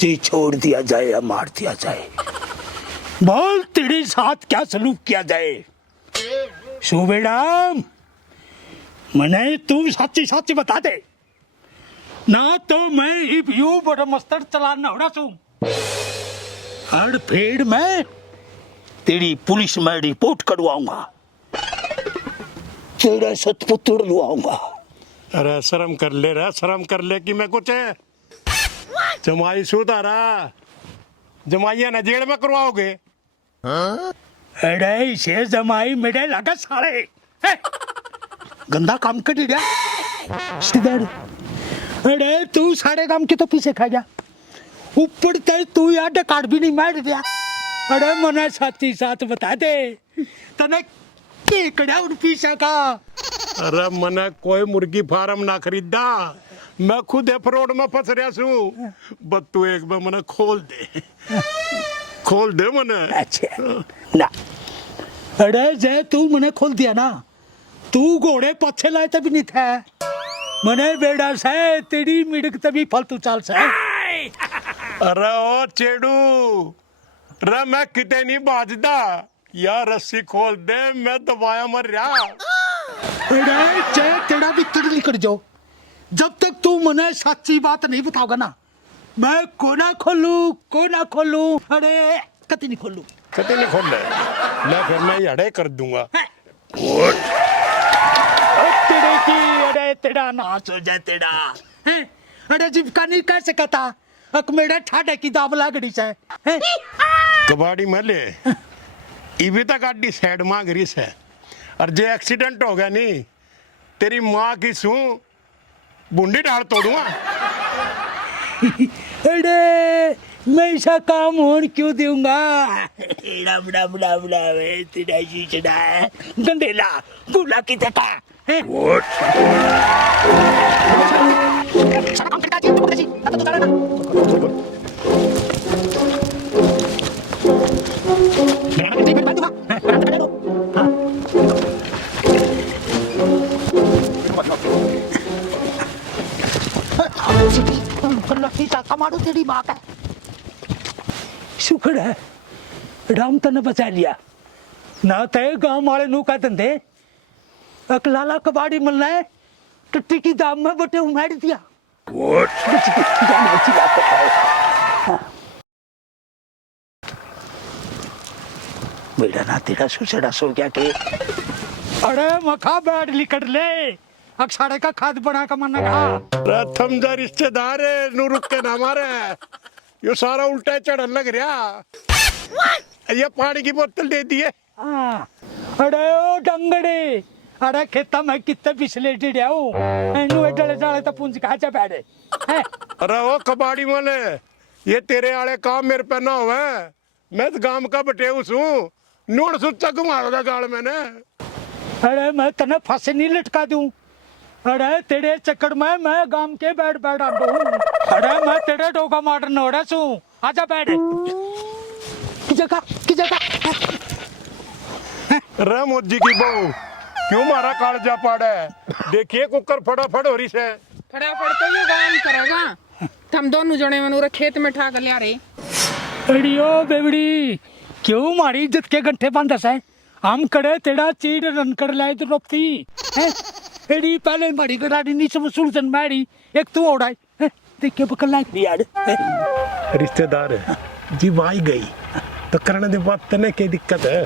तुझे छोड़ दिया जाए या मार दिया जाए? बोल, तेरे साथ क्या सलूक किया जाए? सुबेड़ाम, मने तू सच्ची सच्ची बता दे, ना तो मैं यू बड़ा मस्तर चलाना हो रहा छू। हर फेड़ में तेरी पुलिस में रिपोर्ट करवाऊंगा, तेरा सतपुत्र लुआऊंगा। अरे शर्म कर ले रे, शर्म कर ले कि मैं कुछ है जमाई सुधारा जमाइया ने जेल में करवाओगे? अरे इसे जमाई मेरे लगा साले, गंदा काम कर दिया सीधर। अरे तू सारे काम के तो पीछे खा गया, ऊपर ते तू यार डकार भी नहीं मार दिया। अरे मना साथी साथ बता दे, तने केकड़ा उन पीछे का। अरे मने कोई मुर्गी फार्म ना खरीदा, मैं खुद फ्रॉड में फंस रहा हूँ। बस तू एक बार मने खोल दे, खोल दे मने। अच्छा ना, अरे जे तू मने खोल दिया ना, तू घोड़े पछे लाए तभी नहीं था, मने बेड़ा से तेरी मिड़क तभी फालतू चाल से। अरे ओ चेडू, रे मैं किते नहीं बाजदा यार, रस्सी खोल दे, मैं दबाया मर रहा। अरे चे तेरा भी तड़ निकल जाओ, जब तक तू मने सच्ची बात नहीं बताओगा ना, मैं को ना खोलू। अरे कति नहीं खोलू, कते नहीं खोल ले फिर मैं यड़े कर दूंगा। तेरे की, अरे तेरा नाच हो जाए तेरा हैं? अरे जिबका नहीं कह सकता, अक मेरा ठाडे की दाब लागड़ी से हैं? कबाड़ी मले इभी तक गाड़ी साइड मांग रही है, और जे एक्सीडेंट हो गया नहीं, तेरी माँ की सू बूंदी डाल तोड़ूंगा। अरे मैं ऐसा काम होने क्यों दूंगा? तेरा चीचड़ा है गंदेला गुला की तका हैं? मारो तेरी माँ का शुक्र है राम तने बचा लिया, ना ते गांव वाले नू का धंधे अकलाला कबाड़ी मिलना है, टट्टी की दाम में बटे उमाड़ दिया। बेटा ना तेरा सुसड़ा सो गया के? अरे मखा बैठ लिकट ले, अक्षाड़े का खाद बना का मन का। प्रथम जा रिश्तेदार है, नू रुक के ना मारे, यो सारा उल्टा चढ़न लग रहा। ये पानी की बोतल दे दिए। अरे ओ डंगड़े, अरे खेता में कितने पिछले टिड़िया हूँ, इन्हों एडले जाले तो पूंछ कहाँ चा बैठे हैं? अरे ओ कबाड़ी वाले, ये तेरे आले काम मेरे पे ना हुए, मैं तो गांव का बटेउस हूँ, नूड़ सुच्चा घुमारो दा गाल मैंने। अरे मैं तने फांसी नहीं लटका दूं, अरे तेरे चक्कर में मैं गांव के बैठ आंदो हूँ। अरे मैं तेरे डोका मारन ओढ़ा छू, आजा बैठ। की जगह रे मोदी की बहू, क्यों मारा कालजा पाड़ा है? देखिए कुकर फटाफट हो रही है। फटाफट तो ये काम करेगा, हम दोनों जने मनूरे खेत में ठाक लिया रे। अड़ियो बेबड़ी, क्यों मारी इज्जत के गंठे बांधस है? हम करे तेरा चीड़ रन कर लाए तो रोपती है। एड़ी पहले मारी गराड़ी नीचे सुलझन मारी, एक तू ओढ़ाई देखिए पकड़ लायक नहीं यार। रिश्तेदार है जी, आई गई तो करने दे बात, तने क्या दिक्कत है?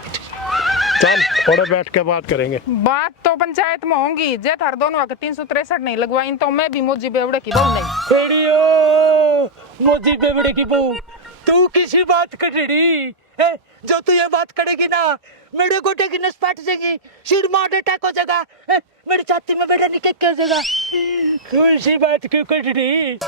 चल थोड़े बैठ के बात करेंगे। बात तो पंचायत में होंगी, जे थार दोनों का 363 नहीं लगवाई तो मैं भी मोजी बेवड़े की बहू नहीं। एड़ियो मोजी बेवड़े की बहू, तू किसी बात कर रही है? जो तू ये बात करेगी ना, मेरे गोटे की नस पाट जाएगी, सिर मार अटैक हो जाएगा, मेरी छाती में बेटा निकल के जाएगा। कौन सी बात क्यों कर रही?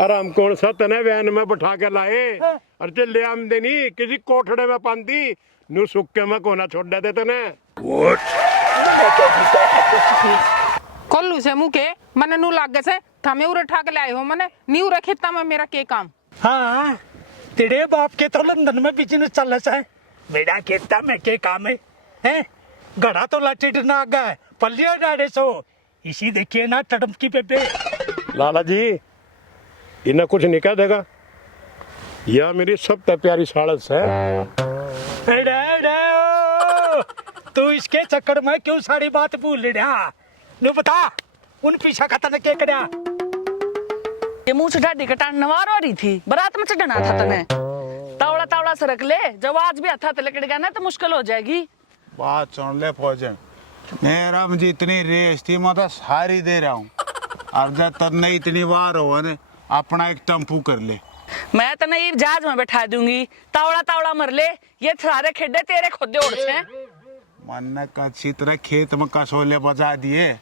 आराम कौन सा तने वैन में बैठा के लाए, और जे ले आमदनी किसी कोठड़े में पांदी नू सुक्के में कोना छोड़ देते तने। कोल्लू से मुके मने नू लागे से थमे उरे ठाक लाए हो, मने नी उरे खेता में मेरा के काम। हाँ तेरे बाप के तो लंदन में बिजनेस चल रहा है, मेरा खेता में के काम है? गड़ा तो लाठी ना आ गया, पल्लिया डाड़े सो इसी देखिए ना टड़मकी पे। लाला जी इन्हें कुछ नहीं कह देगा, यह मेरी सबसे प्यारी साड़स है। अरे अरे ओ, तू इसके चक्कर में क्यों सारी बात भूल रहा? नु बता उन पीछा खतन के करया। ये मुंह से ढाडी कटान नवार हो रही थी, बारात में चढ़ना था तने। तावड़ा तावड़ा से रख ले, जब आज भी हथा तलकड़ गया ना तो मुश्किल हो जाएगी। बात सुन ले फौजन, मेरा मुझे इतनी रेस थी मैं तो सारी दे रहा हूँ। अब जब तन्ने इतनी बार हो ने अपना एक टेम्पू कर ले। मैं तो नहीं जहाज में बैठा दूंगी, तावड़ा तावड़ा मर ले, ये सारे खेडे तेरे खुदे उड़ से। मन ने कच्ची तरह खेत में कसोले बजा दिए,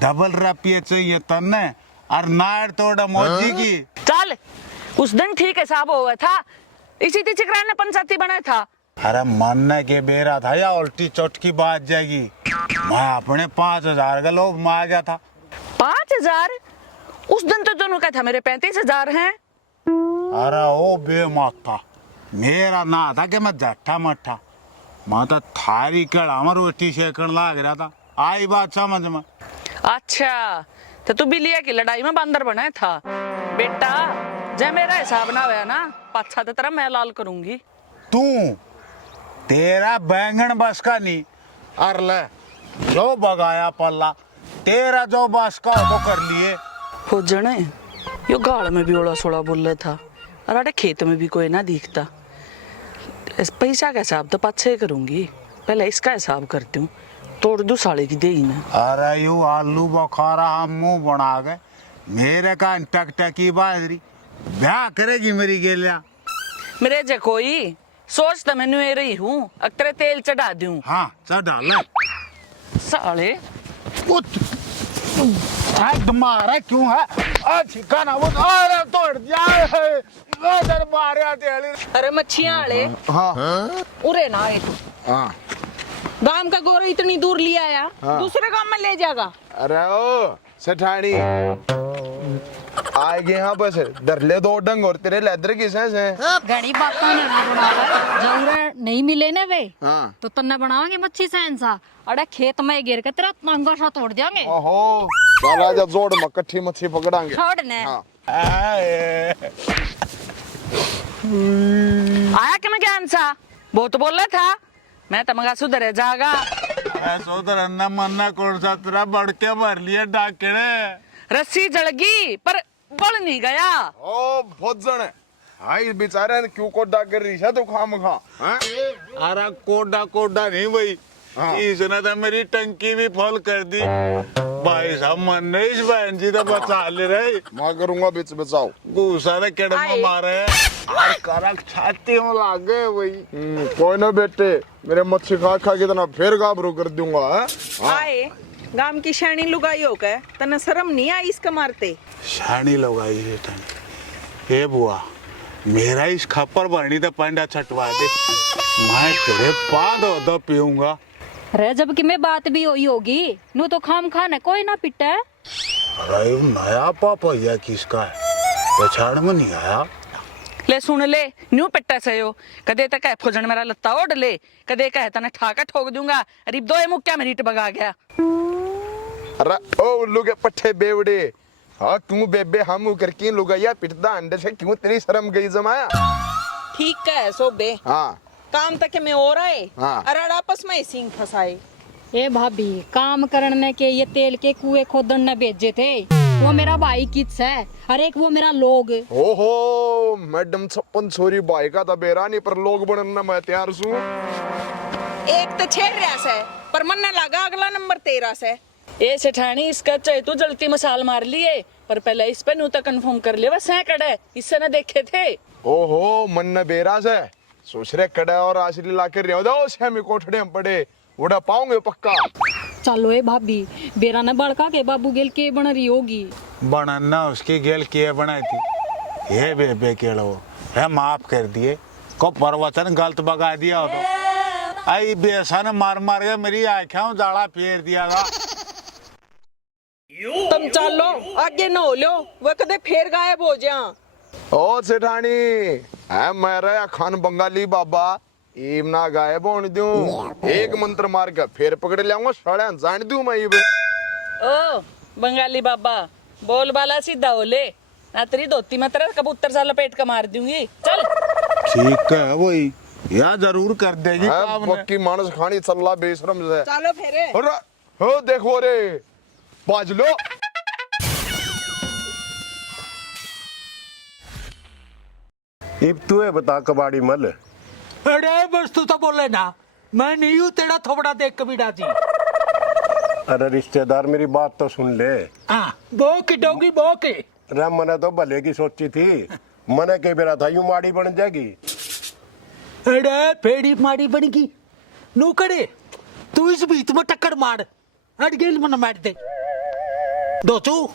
डबल रपिए चाहिए तन्ने और नाड़ तोड़ा मौजी की। चल उस दिन ठीक हिसाब हुआ था, इसी तिचकरा ने पंचायती बनाया था। अरे मरने के बेरा था या उल्टी चोटकी बात जाएगी। मैं अपने 5,000 का लोभ में आ गया था। 5,000? उस दिन तो दोनों का था मेरे 35,000 हैं। अरे ओ बेमौत था, मेरा ना था कि मैं जट्ठा मट्ठा, मैं तो थारी कड़ा में रोटी सेकन लाग रहा था। आई बात समझ में? अच्छा तो तू बिलिया की लड़ाई में बंदर बना था बेटा। जब मेरा हिसाब ना हुआ ना, पाछा तो तेरा मैं लाल करूंगी। तू तेरा बैंगन बस का नहीं, और ले जो बगाया पल्ला, तेरा जो बस का हो तो कर लिए। हो जने यो गाल में भी ओला सोला बोल रहा था, और अरे खेत में भी कोई ना दिखता। इस पैसा का हिसाब तो पाछे करूंगी, पहले इसका हिसाब करती हूँ। तोड़ दू साले की दे ही ना। अरे यू आलू बुखारा हम मुंह बना गए, मेरे का टकटकी बाजरी ब्याह करेगी मेरी गेलिया। मेरे जे कोई सोच तो मैंने ये रही हूँ, अक्तरे तेल चढ़ा दूं। हाँ चढ़ा ले साले मारा क्यों है? ठिकाना वो अरे तोड़ दिया है, उधर मारे तेली। अरे मच्छियां वाले हाँ उरे ना आए, हाँ गांव का गोरा इतनी दूर लिया आया, दूसरे गांव में ले जाएगा। अरे ओ सेठानी आएगे यहाँ बस धर ले 2 डंग और तेरे लेदर की से घनी बातों ने ना बनावे, जरूर नहीं मिले ना वे हाँ तो तन्ने बनावांगे मच्छी सेंसा। अरे खेत में गिर के तेरा महंगा सा तोड़ देंगे। ओहो चला जब जोड़ में कट्ठी मच्छी पकड़ांगे। छोड़ ने हाँ आया कि मैं ज्ञान सा बहुत बोल रहा था, मैं तमगा सुधरे जागा। सोदर अन्ना मन्ना कौन सा तेरा बढ़ के भर लिया डाके ने। रस्सी जड़गी पर बल नहीं गया। ओ बहुत जन है हाई बेचारे ने क्यों को डाक कर रही है तो खाम खा हैं? अरे कोडा कोडा नहीं भाई, इसने तो मेरी टंकी भी फुल कर दी। भाई साहब मन ने इस बहन जी तो बचा ले रहे, मैं करूंगा बीच बचाओ। गुस्सा ने केड़ में मारे और करक छाती में लाग गए भाई। कोई ना बेटे, मेरे मच्छी खा खा के तना फिर गाबरू कर दूंगा। हैं? आए गांव की शैनी लुगाई हो गए, तने शर्म नहीं आई इसका मारते? शानी लगाई रे तने। ए बुआ मेरा इस खप्पर भरनी तो पंडा छटवा दे, मैं तेरे पाद दो पीऊंगा। अरे जब कि मैं बात भी हुई होगी, नू तो खाम खाने कोई ना पिटे। अरे ये नया पापा किसका है, पहचान में नहीं आया। ले सुन ले न्यू पिट्टा से हो, कदे तक है फुजन मेरा लत्ता ओढ़ ले, कदे कहे तने ठाका ठोक दूंगा। अरे 2 मुक्का मिनट बगा गया। अरे ओ उल्लू के पट्टे बेवड़े, हाँ क्यों बेबे हम करके लुगाइया पिटदा अंडे से क्यों तेरी शर्म गई जमाया? ठीक है सोबे, हाँ काम तक में हो रहा है। हाँ। अरे आपस में सिंग फसाए। ए भाभी काम करने के ये तेल के कुएं खोदन ने भेजे थे, वो मेरा भाई किस है, हर एक वो मेरा लोग। ओहो मैडम 56 छोरी भाई का तो बेरा नहीं पर लोग बनना मैं तैयार हूँ। एक तो छेड़ रहा से, पर मन ने लगा अगला नंबर तेरा से। ए सेठानी इसका चाहे तू जलती मसाल मार लिए, पर पहले इस पे नू तो कंफर्म कर ले, बस है कड़े इससे ना देखे थे। ओहो मन ने बेरा से सोच रहे कड़ा और आसरी लाके रहो दो सेमी कोठड़े हम पड़े उड़ा पाऊंगे पक्का। चलो ए भाभी बेरा ने बड़का के बाबू गेल के बन रही होगी। बनना उसकी गेल किए बनाई थी। ये बेबे केड़ो है माफ कर दिए, को प्रवचन गलत बगा दिया हो तो आई बेसा ने मार मार के मेरी आँखें जाड़ा फेर दिया था। तुम चलो आगे न हो लो, वो कदे फिर गायब हो जा। ओ सेठानी है मेरा खान बंगाली बाबा इम ना गायब होने दूं, एक मंत्र मार के फिर पकड़ लियाऊंगा साढ़े जान दूं मैं इब। ओ बंगाली बाबा बोल बाला सीधा हो ले, ना तेरी धोती में तेरा कबूतर सा लपेट के मार दूंगी। चल ठीक है वही या जरूर कर देगी है काम ने। पक्की मानस खानी चल्ला बेशरम से। चलो फेरे। अरे हो देखो रे बाज लो। इब तू है बता कबाड़ी मल, अरे बस तू तो बोले ना, मैं नहीं हूँ तेरा थोबड़ा देख कभी डाची। अरे रिश्तेदार मेरी बात तो सुन ले। हाँ बो की डोगी बो की। अरे मैंने तो भले की सोची थी, मैंने कह बेरा था यूं माड़ी बन जाएगी। अरे फेड़ी माड़ी बनेगी नू करे, तू इस बीच में टक्कर मार, हट गेल मन मार दे दोचू।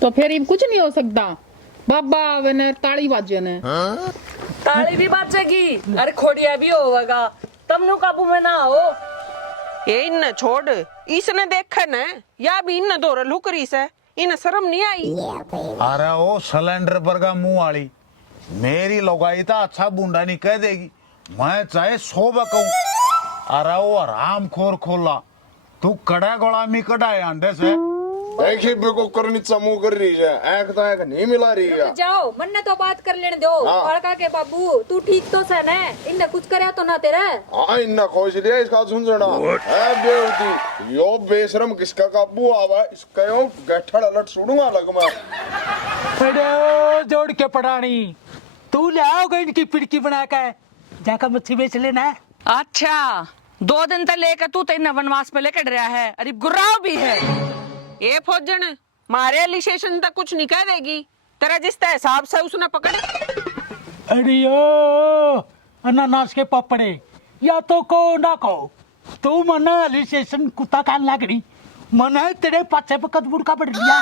तो फिर ये कुछ नहीं हो सकता। बाबा आवे ने ताली बाजे ने। ताली भी बाजेगी, अरे खोड़िया भी होगा, तब नु काबू में ना हो। ये इन छोड़, इसने देखा न या भी इन दौर लुकरी से इन शर्म नहीं आई। अरे ओ सिलेंडर पर का मुंह वाली मेरी लगाई था अच्छा बूंदा नहीं कह देगी, मैं चाहे 100 बकूं। अरे वो आराम खोर खोला, तू कड़ा गुलामी कढ़ाए अंडे से। देखिए बेको करनी चमू कर रही है, एक तो एक नहीं मिला रही है। जाओ मन ने तो बात कर लेने दो। हाँ। बड़का के बाबू तू ठीक तो से न, इनने कुछ करे तो ना तेरे। हाँ इन्ना खोज दिया इसका सुन सुना है बेवती यो बेशरम किसका काबू आवा इसका यो गठड़ अलट सुनूंगा लग मैं। अरे जोड़ के पड़ानी, तू ले आओगे इनकी पिड़की बना के, जाकर मच्छी बेच लेना। अच्छा 2 दिन तक लेकर तू तेन वनवास में लेकर रहा है, अरे गुर्राव भी है। ये फौजन मारे लिशेशन तक कुछ नहीं कह देगी, तेरा जिस हिसाब से उसने पकड़े। अरे ओ अनानास के पापड़े, या तो को ना को, तू मना अलिसेशन कुत्ता कान लग रही, मना तेरे पाछे पे कदबुड़ का बढ़ लिया।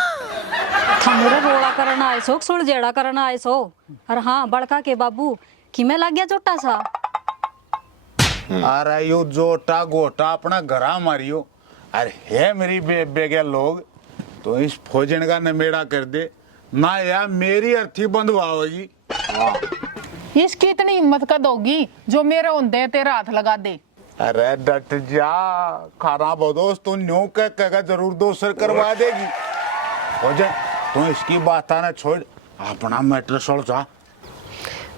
हमरे रोड़ा करना आए सो, सुलझेड़ा करना आए सो। और हाँ बड़का के बाबू कि मैं लग गया छोटा सा। अरे यो जोटा गोटा अपना घरा मारियो। अरे है मेरी बेबे के लोग तो इस फौजन का नमेड़ा कर दे ना या मेरी अर्थी बंधवाओगी। इसकी इतनी हिम्मत कद होगी जो मेरे होंदे तेरा हाथ लगा दे। अरे डट जा, खाना बदोस तू न्यू कह जरूर दोसर करवा देगी। फौजन तू इसकी बात ना छोड़, अपना मैटर सोच जा।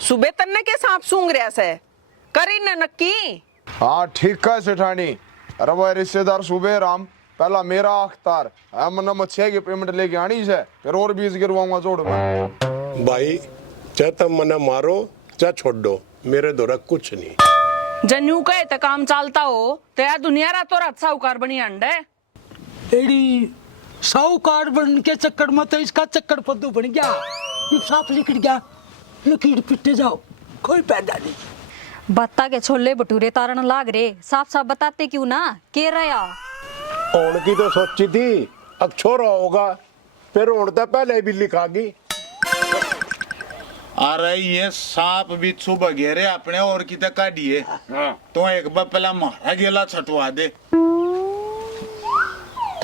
सुबह तन्ने के सांप सूंघ रहा से करी न नक्की। हाँ ठीक है सेठानी। अरे वो रिश्तेदार सुबह राम पहला मेरा अख्तार है, मना मच्छे की पेमेंट लेके आनी से फिर और 20 गिरवाऊंगा जोड़ में। भाई चाहे तुम मना मारो चाहे छोड़ दो, मेरे दौरा कुछ नहीं। जनू कहे तो काम चलता हो तो यार दुनिया रातों रात साहूकार बनी अंडे। एडी साहूकार बन के चक्कर में तो इसका चक्कर पद्दू बन गया, ये सांप लिकड़ गया, लकीर पिटे जाओ कोई पैदा नहीं। बत्ता के छोले भटूरे तारण लाग रे, साफ साफ बताते क्यों ना के रहा। ओण की तो सोची थी, अब छोरा होगा फिर ओण तो पहले भी लिखागी। अरे ये सांप बिच्छू बगेरे अपने और की तक काटिए तो एक बार पहला मारा गेला छटवा दे।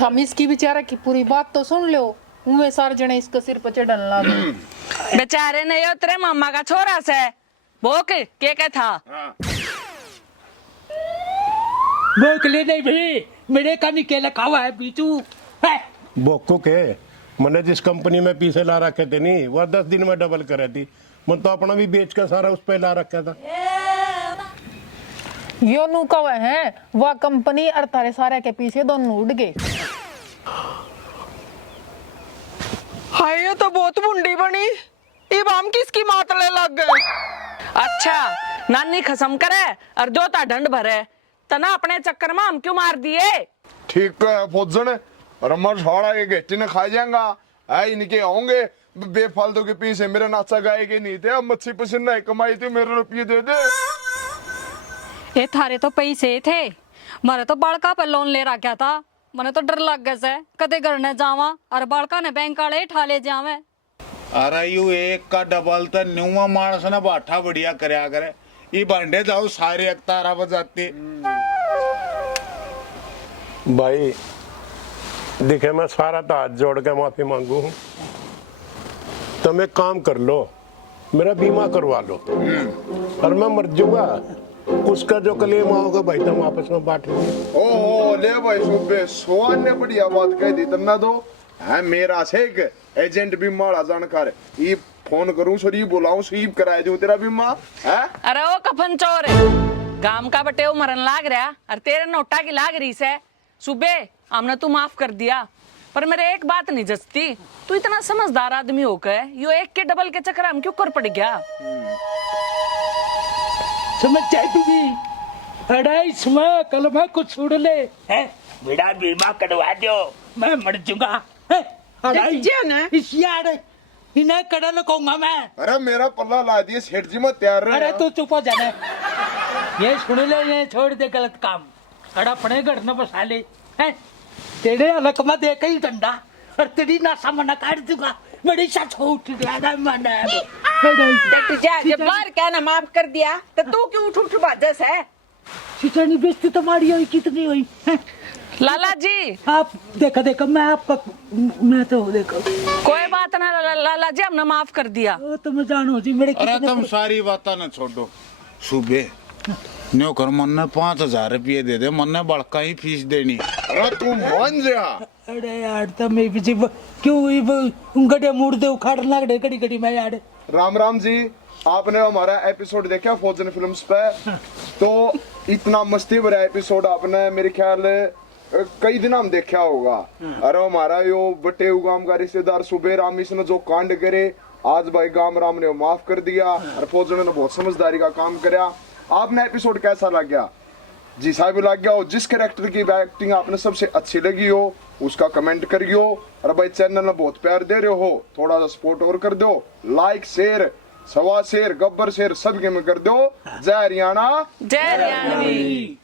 थम इसकी बेचारा की पूरी बात तो सुन लो, उनमें सारे जने इसके सिर पर चढ़न लगे। बेचारे ने यो तेरे मामा का छोरा से बोक के था। बोकले नहीं भाई, मेरे का निकेला खावा है बीचू है। बोको के मैंने जिस कंपनी में पीछे ला रखे थे नहीं, वह 10 दिन में डबल करे थी। मैं तो अपना भी बेच कर सारा उस पे ला रखा था। यो नु कवे है वह कंपनी और तारे सारे के पीछे दोनों उड़ गए। हाय ये तो बहुत बुंडी बनी, ये हम किसकी मातले लग गए। अच्छा नानी खसम करे और जो ता डंड भरे तना अपने चक्कर में हम क्यों मार दिए। ठीक है फौजन, और मर छोड़ा के गेटी ने खा जाएगा है, इनके होंगे बेफालतू के पीछे मेरे नाचा गाएगे नहीं थे। अब मच्छी पसंद नहीं कमाई थी, मेरे रुपये दे दे। ये थारे तो पैसे थे, मारे तो बड़का पे लोन ले रखा था, मने तो डर लग गया से कदे घर ने जावा और बड़का ने बैंक वाले ठा ले जावे। अरे यू एक का डबल तो न्यूवा मानस ने बाठा बढ़िया करया करे, ये बंडे जाओ सारे एक तारा बजाते। भाई देखे मैं सारा तो हाथ जोड़ के माफी मांगू हूँ, तुम एक काम कर लो, मेरा बीमा करवा लो और मैं मर जाऊंगा, उसका जो क्लेम होगा भाई तुम आपस में बांट लेंगे। ओ ले भाई सुबह सोहान ने बढ़िया बात कह दी तन्ना, तो है मेरा से एक एजेंट बीमा वाला जानकार ये फोन करूं सर ये बुलाऊं स्वीप कराए दूं तेरा बीमा है। अरे ओ कफन चोर गाम का बटे मरन लाग रहा और तेरे नोटा की लाग रही से सुबह हमने तू माफ कर दिया पर मेरे एक बात नहीं जचती तू इतना समझदार आदमी होकर यो एक के डबल के चक्कर हम क्यों कर पड़ गया। समझ जाए तू भी। अरे इसमें कल मैं कुछ छोड़ ले है मेरा बीमा करवा दो मैं मर जाऊंगा। इस यार इन्हें करने कहूंगा मैं। अरे मेरा पल्ला ला दिए सेठ जी में तैयार रहे। अरे तू चुप हो जाने ये सुन ले ये छोड़ दे गलत काम। अरे अपने घर में बसा ले हैं तेरे अलग में दे कहीं डंडा और तेरी नासा मना काट दूंगा मेरी साथ उठ गया मना। डॉक्टर जी जब बार क्या ना माफ कर दिया तो तू क्यों उठ उठ बाजस है। सिटानी बेइज्जती तुम्हारी हुई कितनी हुई हैं? लाला जी आप देखा देखा मैं आपका मैं तो देखा कोई बात ना लाला जी हमने माफ कर दिया। वो तुम जानो जी मेरे अरे तुम सारी बातें न छोड़ो सुबह न्यो कर मन ने 5,000 रुपये दे दे मन ने बड़का ही फीस देनी। अरे तू मान जा। अरे यार तो मैं भी क्यों गड्ढे मुड़ दे उखाड़ ना गड्ढे कड़ी कड़ी मैं यार। राम राम जी आपने हमारा एपिसोड देखा फौजन फिल्म्स पे तो इतना मस्ती भरा एपिसोड आपने मेरे ख्याल कई दिन हम देखा होगा। अरे हमारा यो बटे गांव का रिश्तेदार सुबह रामीस ने जो कांड करे आज भाई गांव राम ने माफ कर दिया और फौजन ने बहुत समझदारी का काम कराया। आपने एपिसोड कैसा लग गया जी साहब लग गया हो जिस कैरेक्टर की एक्टिंग आपने सबसे अच्छी लगी हो उसका कमेंट करियो। और भाई चैनल में बहुत प्यार दे रहे हो थोड़ा सा सपोर्ट और कर दो लाइक शेयर सवा शेर गब्बर शेर सबके में कर दो। जय हरियाणा जय हरियाणवी।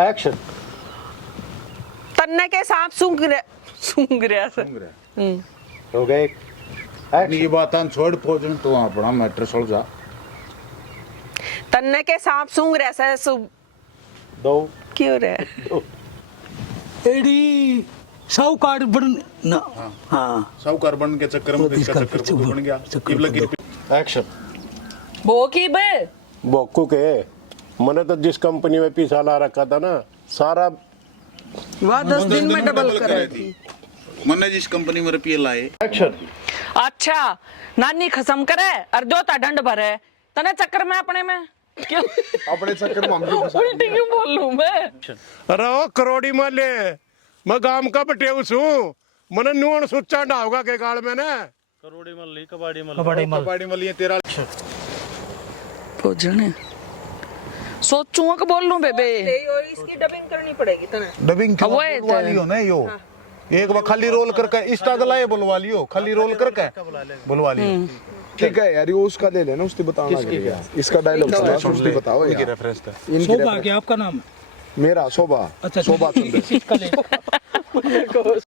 एक्शन। तन्ने के सांप सूंघ रहा सर। हो गए ये बातें छोड़ फौजन तू अपना मैटर सुलझा। तन्ने के सांप सूंघ रहा है दो क्यों रहा एडी साहूकार बन ना हाँ साहूकार बन के चक्कर में इसका चक्कर बन गया। एक्शन। वो की बे बोकू के मैंने तो जिस कंपनी में पैसा ला रखा था ना सारा वह 10 दिन में डबल करे थी। मैंने जिस कंपनी में रुपये लाए। एक्शन। अच्छा नानी खसम करे और दो ता दंड भरे तने चक्कर में अपने में क्यों अपने चक्कर में हम क्यों फंसा उल्टी क्यों बोल लूं मैं। अरे ओ करोड़ी माले मैं गांव का बटेऊ छू मैंने नुआन सुच्चा डाऊंगा के गाल में ना करोड़ी मल्ली कबाड़ी मल्ली तेरा भोजन सोचूंगा कि बोल लूं बेबे और इसकी डबिंग करनी पड़ेगी तने। डबिंग अब वो है बुलवा लियो ना यो एक बार खाली रोल करके इंस्टा गलाए बुलवा लियो खाली रोल करके बुलवा लियो। ठीक है यार ये उसका ले लेना उसने बताना इसका डायलॉग उसने बताओ ये यार। रेफरेंस था शोभा क्या आपका नाम मेरा शोभा अच्छा शोभा चंद्र। किसका ले